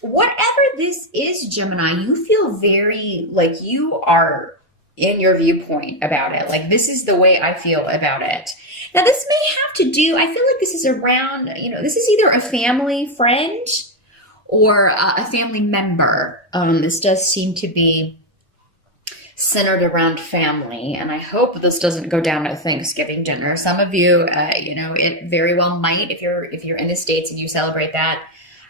whatever this is, Gemini, you feel very like you are in your viewpoint about it. Like, this is the way I feel about it. Now, this may have to do, I feel like this is around, this is either a family friend or a family member. This does seem to be centered around family, and I hope this doesn't go down to Thanksgiving dinner. Some of you, it very well might if you're in the States and you celebrate that.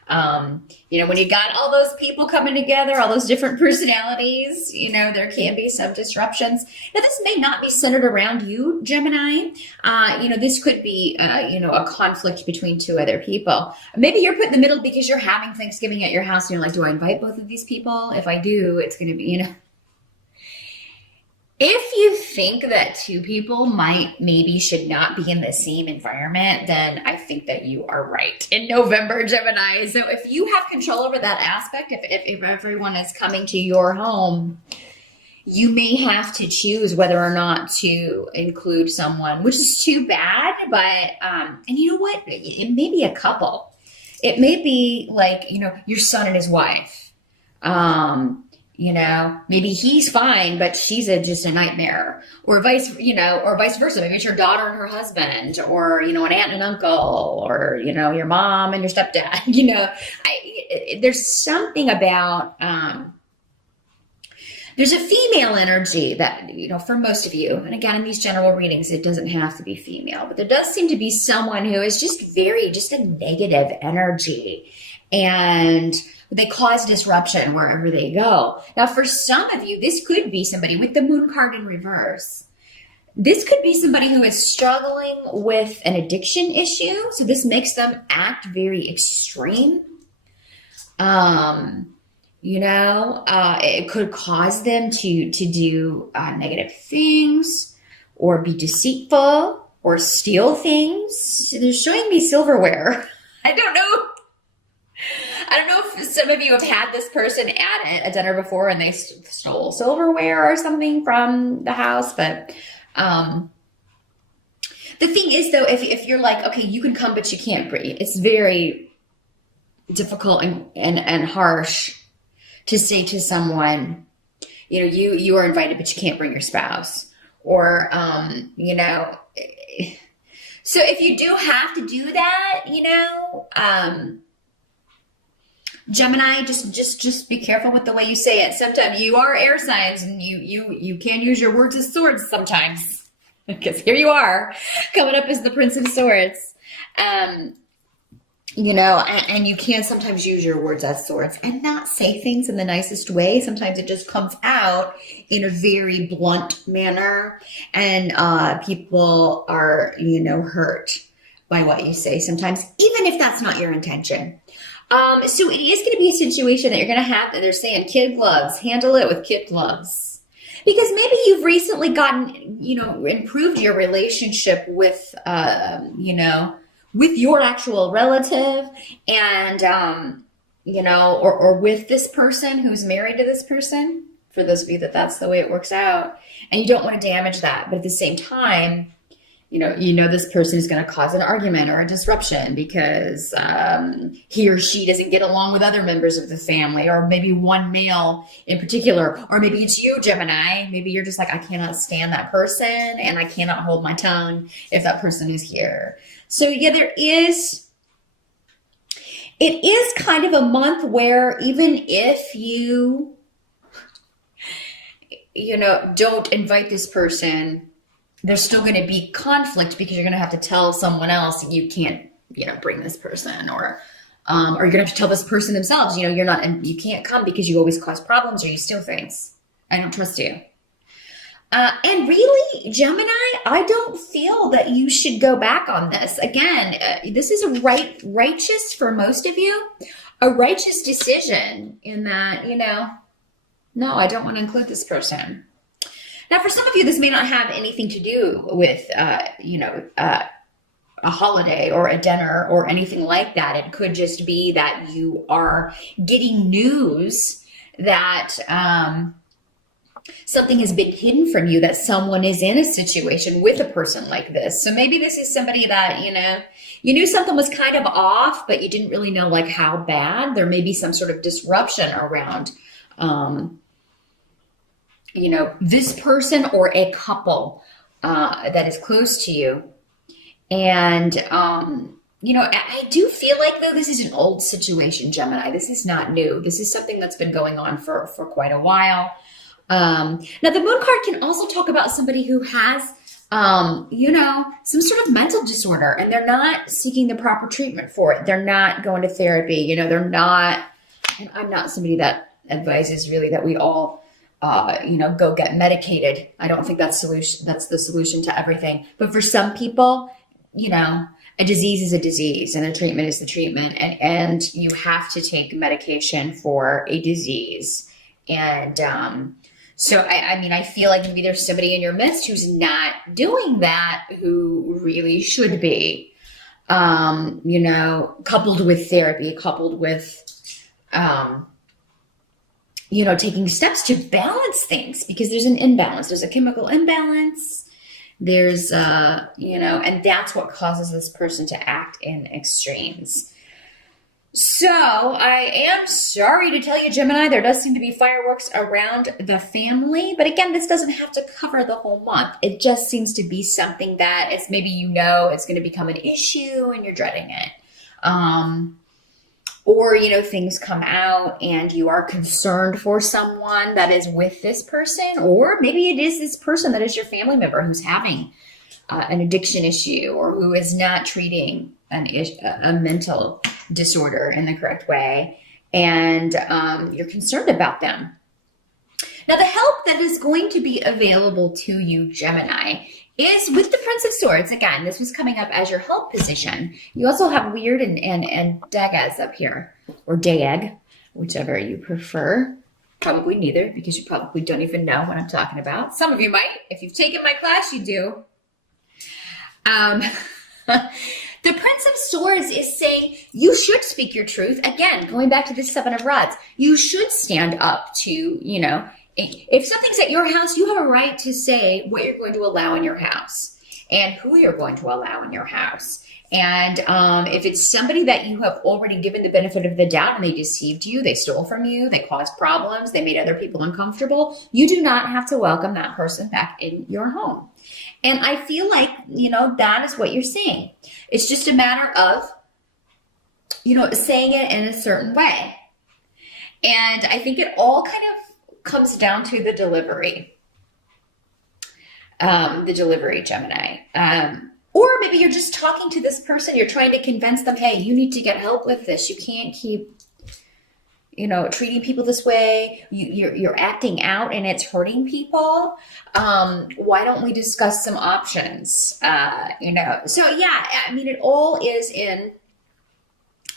When you got all those people coming together, all those different personalities, there can be some disruptions. Now, this may not be centered around you, Gemini. This could be, a conflict between two other people. Maybe you're put in the middle because you're having Thanksgiving at your house and you're like, do I invite both of these people? If I do, it's going to be, If you think that two people maybe should not be in the same environment, then I think that you are right in November, Gemini. So if you have control over that aspect, if everyone is coming to your home, you may have to choose whether or not to include someone, which is too bad. But, and you know what? It may be a couple. It may be like, your son and his wife. Maybe he's fine, but she's just a nightmare, or vice versa. Maybe it's your daughter and her husband, or, an aunt and uncle, or, your mom and your stepdad. There's something about, there's a female energy that, for most of you, and again, in these general readings, it doesn't have to be female, but there does seem to be someone who is just a negative energy, and they cause disruption wherever they go. Now, for some of you, this could be somebody with the moon card in reverse. This could be somebody who is struggling with an addiction issue. So this makes them act very extreme. It could cause them to do negative things, or be deceitful, or steal things. They're showing me silverware. I don't know if some of you have had this person at a dinner before and they stole silverware or something from the house. But the thing is, though, if you're like, okay, you can come, but you can't bring, it's very difficult and harsh to say to someone, you are invited, but you can't bring your spouse. Or, so if you do have to do that, Gemini, just be careful with the way you say it. Sometimes you are air signs, and you can use your words as swords sometimes, because here you are coming up as the Prince of Swords. And you can sometimes use your words as swords and not say things in the nicest way. Sometimes it just comes out in a very blunt manner, and people are, hurt by what you say sometimes, even if that's not your intention. So it is going to be a situation that you're going to have that they're saying kid gloves, handle it with kid gloves. Because maybe you've recently gotten, improved your relationship with, with your actual relative, and, or with this person who's married to this person, for those of you that's the way it works out, and you don't want to damage that. But at the same time, this person is going to cause an argument or a disruption because he or she doesn't get along with other members of the family, or maybe one male in particular, or maybe it's you, Gemini. Maybe you're just like, I cannot stand that person, and I cannot hold my tongue if that person is here. So yeah, it is kind of a month where even if you, don't invite this person, there's still going to be conflict, because you're going to have to tell someone else you can't, bring this person, or you're going to have to tell this person themselves, you can't come because you always cause problems or you steal things. I don't trust you. And really, Gemini, I don't feel that you should go back on this. Again, this is a righteous for most of you, a righteous decision in that, no, I don't want to include this person. Now, for some of you, this may not have anything to do with, a holiday or a dinner or anything like that. It could just be that you are getting news that something has been hidden from you, that someone is in a situation with a person like this. So maybe this is somebody that, you knew something was kind of off, but you didn't really know like how bad. There may be some sort of disruption around, this person or a couple that is close to you. And, I do feel like, though, this is an old situation, Gemini. This is not new. This is something that's been going on for quite a while. Now, the moon card can also talk about somebody who has, some sort of mental disorder, and they're not seeking the proper treatment for it. They're not going to therapy. They're not, and I'm not somebody that advises really that we all, go get medicated. I don't think that's the solution to everything. But for some people, a disease is a disease and a treatment is the treatment. And you have to take medication for a disease. And, so, I feel like maybe there's somebody in your midst who's not doing that, who really should be, coupled with therapy, coupled with, taking steps to balance things, because there's an imbalance. There's a chemical imbalance. There's, and that's what causes this person to act in extremes. So I am sorry to tell you, Gemini, there does seem to be fireworks around the family. But again, this doesn't have to cover the whole month. It just seems to be something that is maybe it's going to become an issue and you're dreading it. Or, things come out and you are concerned for someone that is with this person. Or maybe it is this person that is your family member who's having an addiction issue, or who is not treating a mental disorder in the correct way, and you're concerned about them. Now, the help that is going to be available to you, Gemini, is with the Prince of Swords. Again, this was coming up as your help position. You also have Weird and Dagas up here, or Dag, whichever you prefer. Probably neither, because you probably don't even know what I'm talking about. Some of you might. If you've taken my class, you do. The Prince of Swords is saying you should speak your truth. Again, going back to the Seven of Rods, you should stand up to, if something's at your house, you have a right to say what you're going to allow in your house and who you're going to allow in your house. And if it's somebody that you have already given the benefit of the doubt and they deceived you, they stole from you, they caused problems, they made other people uncomfortable, you do not have to welcome that person back in your home. And I feel like, that is what you're saying. It's just a matter of, saying it in a certain way. And I think it all kind of comes down to the delivery. Gemini. Or maybe you're just talking to this person. You're trying to convince them, hey, you need to get help with this. You can't keep, treating people this way. You're acting out and it's hurting people. Why don't we discuss some options? So yeah, it all is in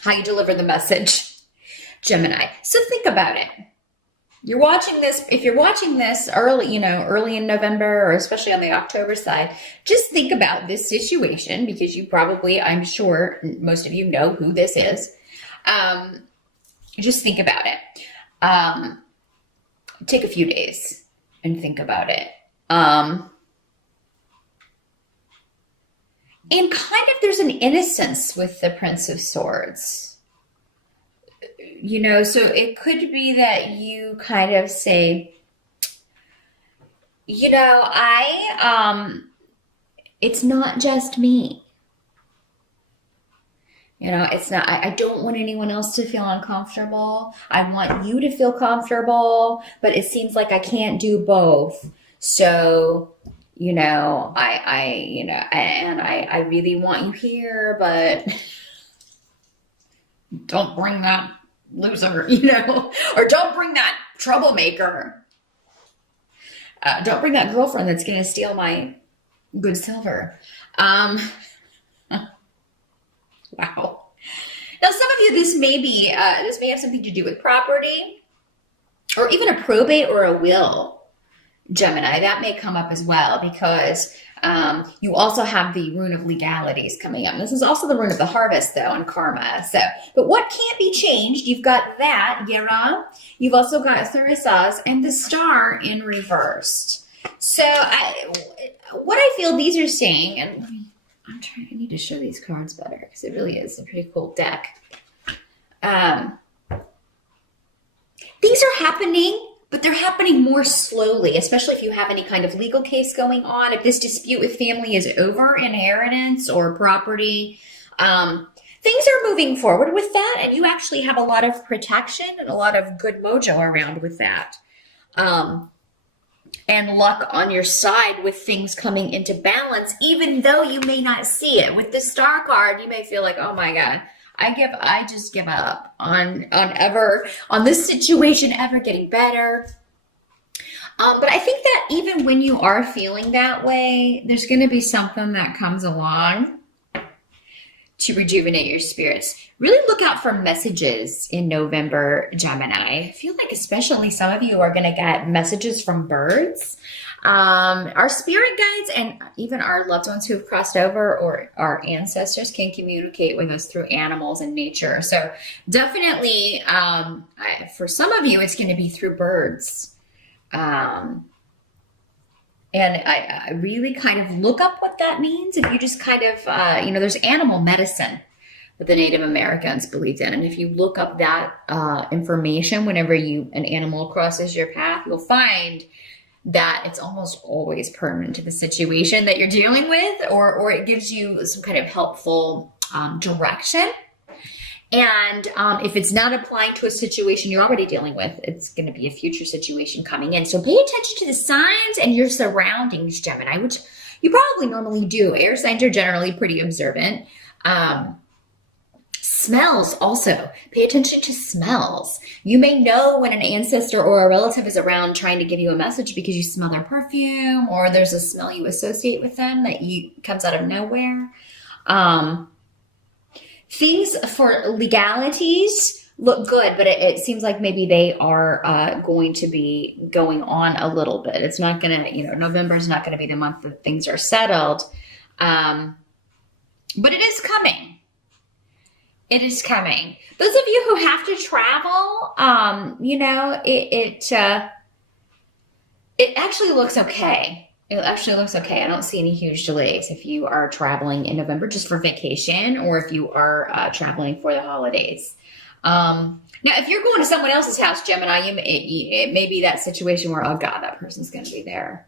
how you deliver the message, Gemini. So think about it. You're watching this, if you're watching this early in November, or especially on the October side, just think about this situation, because you probably, I'm sure most of you know who this is. Just think about it. Take a few days and think about it. And kind of there's an innocence with the Prince of Swords. So it could be that you kind of say, it's not just me. It's not, I don't want anyone else to feel uncomfortable. I want you to feel comfortable, but it seems like I can't do both. So, I really want you here, but don't bring that loser, or don't bring that troublemaker. Don't bring that girlfriend that's going to steal my good silver. Wow. Now, some of you, this may have something to do with property, or even a probate or a will. Gemini. That may come up as well because you also have the rune of legalities coming up. This is also the rune of the harvest, though, and karma. So, but what can't be changed? You've got that, Gera. You've also got Thurisaz and the star in reversed. So, what I feel these are saying, and I need to show these cards better because it really is a pretty cool deck. Things are happening, but they're happening more slowly, especially if you have any kind of legal case going on. If this dispute with family is over, inheritance or property, things are moving forward with that, and you actually have a lot of protection and a lot of good mojo around with that. And luck on your side with things coming into balance, even though you may not see it. With the star card, you may feel like, oh my God, I just give up on this situation ever getting better. But I think that even when you are feeling that way, there's going to be something that comes along to rejuvenate your spirits. Really look out for messages in November, Gemini. I feel like especially some of you are going to get messages from birds. Our spirit guides and even our loved ones who have crossed over or our ancestors can communicate with us through animals and nature. So definitely, for some of you, it's going to be through birds. And I really kind of look up what that means. If you just kind of, there's animal medicine that the Native Americans believed in. And if you look up that information, whenever an animal crosses your path, you'll find that it's almost always pertinent to the situation that you're dealing with, or it gives you some kind of helpful direction. And if it's not applying to a situation you're already dealing with, it's going to be a future situation coming in. So pay attention to the signs and your surroundings, Gemini, which you probably normally do. Air signs are generally pretty observant. Smells also. Pay attention to smells. You may know when an ancestor or a relative is around trying to give you a message because you smell their perfume, or there's a smell you associate with them that comes out of nowhere. Things for legalities look good, but it seems like maybe they are going to be going on a little bit. It's not going to, November is not going to be the month that things are settled. But it is coming. It is coming. Those of you who have to travel, it actually looks okay. It actually looks okay. I don't see any huge delays if you are traveling in November just for vacation, or if you are traveling for the holidays. Now, if you're going to someone else's house, Gemini, it may be that situation where, oh God, that person's going to be there.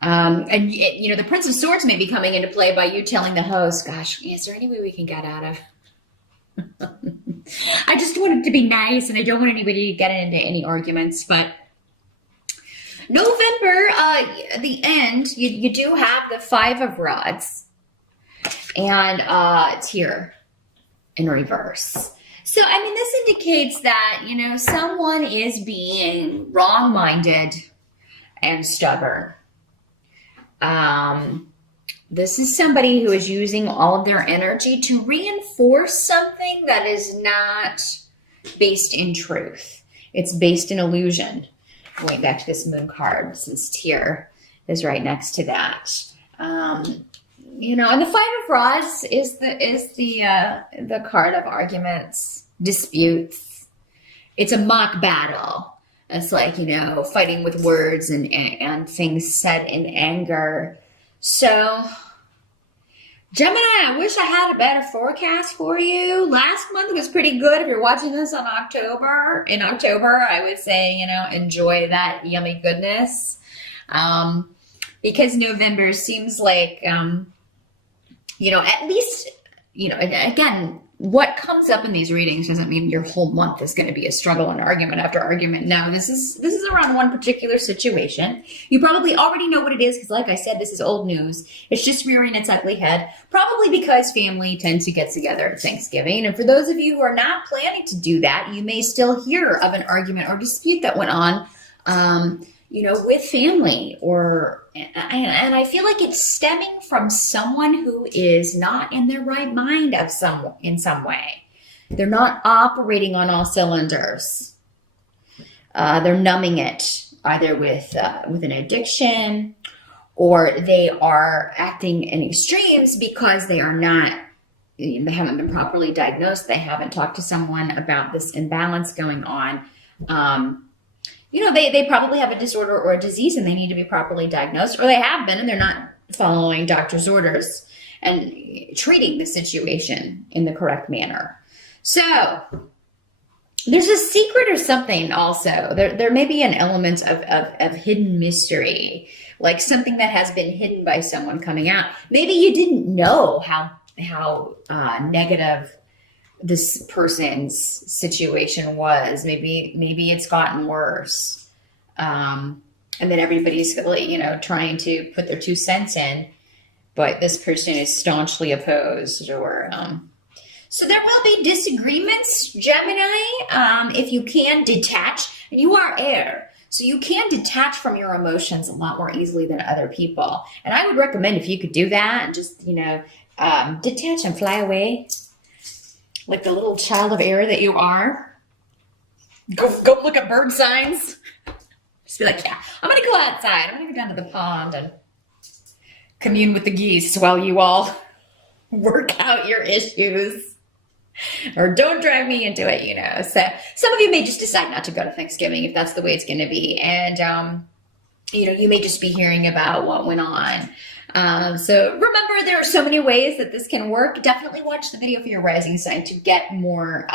And the Prince of Swords may be coming into play by you telling the host, gosh, is there any way we can get out of? I just want it to be nice, and I don't want anybody to get into any arguments, but November, the end, you do have the Five of Rods, and it's here in reverse. So, this indicates that, someone is being wrong-minded and stubborn. This is somebody who is using all of their energy to reinforce something that is not based in truth. It's based in illusion. Going back to this moon card, since Tyr is right next to that. And the Five of Rods is the card of arguments, disputes. It's a mock battle. It's like, fighting with words and things said in anger. So, Gemini, I wish I had a better forecast for you. Last month was pretty good. If you're watching this in October, I would say, enjoy that yummy goodness. Because November seems like, at least, again, what comes up in these readings doesn't mean your whole month is going to be a struggle and argument after argument. No, this is around one particular situation. You probably already know what it is because, like I said, this is old news. It's just rearing its ugly head, probably because family tends to get together at Thanksgiving. And for those of you who are not planning to do that, you may still hear of an argument or dispute that went on, with family, and I feel like it's stemming from someone who is not in their right mind in some way. They're not operating on all cylinders. They're numbing it. either with an addiction, or they are acting in extremes because they haven't been properly diagnosed. They haven't talked to someone about this imbalance going on. They probably have a disorder or a disease and they need to be properly diagnosed, or they have been and they're not following doctor's orders and treating the situation in the correct manner. So there's a secret or something also. There may be an element of hidden mystery, like something that has been hidden by someone coming out. Maybe you didn't know how negative this person's situation was. Maybe it's gotten worse. And then everybody's really, trying to put their 2 cents in, but this person is staunchly opposed, or, so there will be disagreements, Gemini. If you can detach, and you are air, so you can detach from your emotions a lot more easily than other people. And I would recommend if you could do that, and just, detach and fly away like the little child of air that you are. Go look at bird signs. Just be like, yeah, I'm going to go outside. I'm going to go down to the pond and commune with the geese while you all work out your issues. Or don't drag me into it, So some of you may just decide not to go to Thanksgiving if that's the way it's going to be. And, you may just be hearing about what went on. So remember, there are so many ways that this can work. Definitely watch the video for your rising sign to get more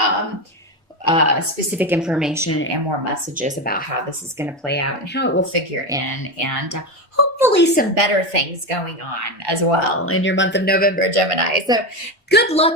specific information and more messages about how this is going to play out and how it will figure in, and hopefully some better things going on as well in your month of November, Gemini. So good luck with